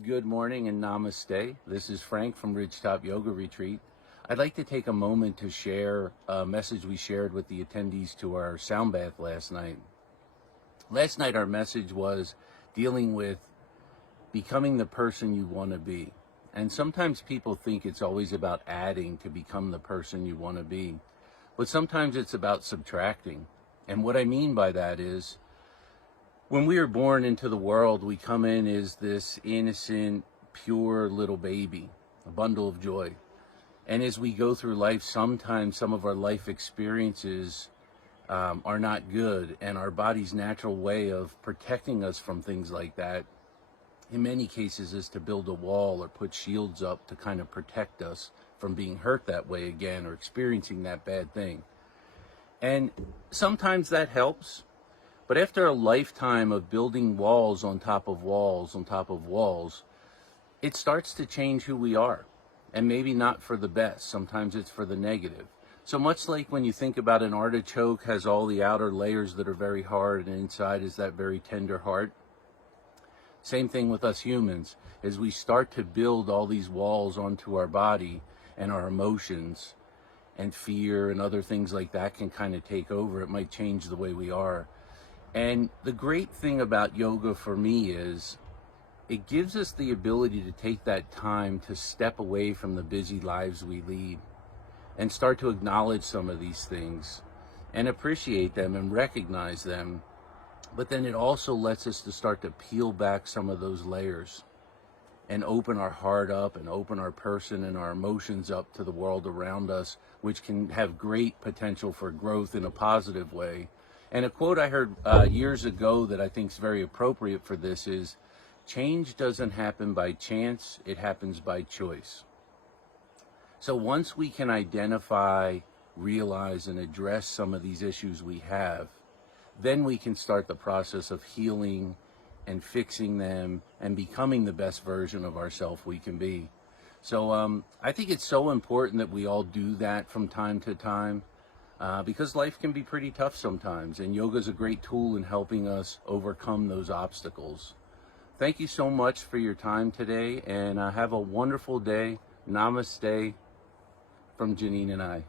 Good morning and namaste. This is Frank from Ridgetop Yoga Retreat. I'd like to take a moment to share a message we shared with the attendees to our sound bath last night. Last night our message was dealing with becoming the person you want to be. And sometimes people think it's always about adding to become the person you want to be. But sometimes it's about subtracting. And what I mean by that is, when we are born into the world, we come in as this innocent, pure little baby, a bundle of joy. And as we go through life, sometimes some of our life experiences are not good, and our body's natural way of protecting us from things like that, in many cases, is to build a wall or put shields up to kind of protect us from being hurt that way again or experiencing that bad thing. And sometimes that helps. But after a lifetime of building walls on top of walls on top of walls, it starts to change who we are. And maybe not for the best. Sometimes it's for the negative. So much like when you think about an artichoke has all the outer layers that are very hard and inside is that very tender heart. Same thing with us humans. As we start to build all these walls onto our body and our emotions and fear and other things like that can kind of take over, it might change the way we are. And the great thing about yoga for me is it gives us the ability to take that time to step away from the busy lives we lead and start to acknowledge some of these things and appreciate them and recognize them. But then it also lets us to start to peel back some of those layers and open our heart up and open our person and our emotions up to the world around us, which can have great potential for growth in a positive way. And a quote I heard years ago that I think is very appropriate for this is, change doesn't happen by chance, it happens by choice. So once we can identify, realize, and address some of these issues we have, then we can start the process of healing and fixing them and becoming the best version of ourselves we can be. So I think it's so important that we all do that from time to time. Because life can be pretty tough sometimes, and yoga is a great tool in helping us overcome those obstacles. Thank you so much for your time today, and have a wonderful day. Namaste from Janine and I.